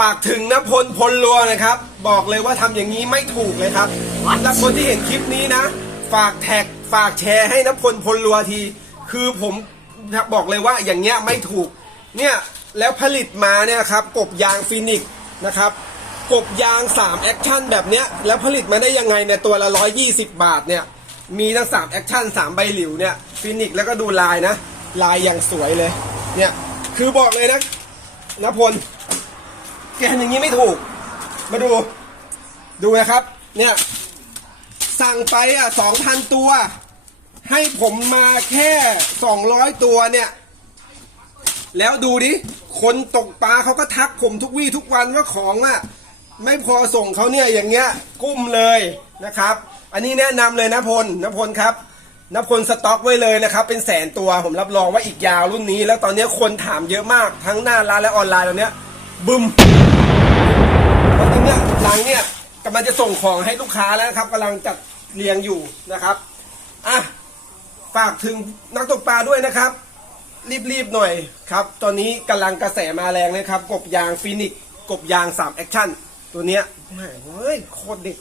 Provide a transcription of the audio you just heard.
ฝากถึงนพลพลลัวนะครับ บอกเลยว่าทำอย่างนี้ไม่ถูกเลยครับและคนที่เห็นคลิปนี้นะ ฝากแท็กฝากแชร์ให้นพลพลลัวที คือผมบอกเลยว่าอย่างเงี้ยไม่ถูก เนี่ยแล้วผลิตมาเนี่ยครับกบยางฟินิกนะครับกบยาง 3 แอคชั่นแบบเนี้ยแล้วผลิตมาได้ยังไงเนี่ยตัวละ 120 บาทเนี่ยมีทั้ง 3 แอคชั่น 3 ใบหลิวเนี่ยฟินิกแล้วก็ดูลายนะ ลายอย่างสวยเลยเนี่ยคือบอกเลยนะนพล แกทำอย่างนี้ไม่ถูก มาดู ดูนะครับ เนี่ย สั่งไปอะสองพันตัว ให้ผมมาแค่สองร้อยตัวเนี่ย แล้วดูดิ คนตกปลาเขาก็ทักผมทุกวี่ทุกวันว่าของอะ ไม่พอส่งเขาเนี่ยอย่างเงี้ย กุ้มเลยนะครับ อันนี้แนะนำเลยนะพลนพลครับนพลสต็อกไว้เลยนะครับ เป็นแสนตัวผมรับรองว่าอีกยาวรุ่นนี้ แล้วตอนนี้คนถามเยอะมากทั้งหน้าร้านและออนไลน์ตอนเนี้ย บึมตอนนี้เนี่ยหลังเนี่ยกำลังจะส่งของให้ลูกค้าแล้วนะครับกำลังจัดเรียงอยู่นะครับอะฝากถึงนักตกปลาด้วยนะครับ รีบๆหน่อยครับ ตอนนี้กำลังกระแสมาแรงนะครับ กบยางฟินิกกบยาง3แอคชั่นตัวเนี้ยแหมเฮ้ยโคตรเด็ก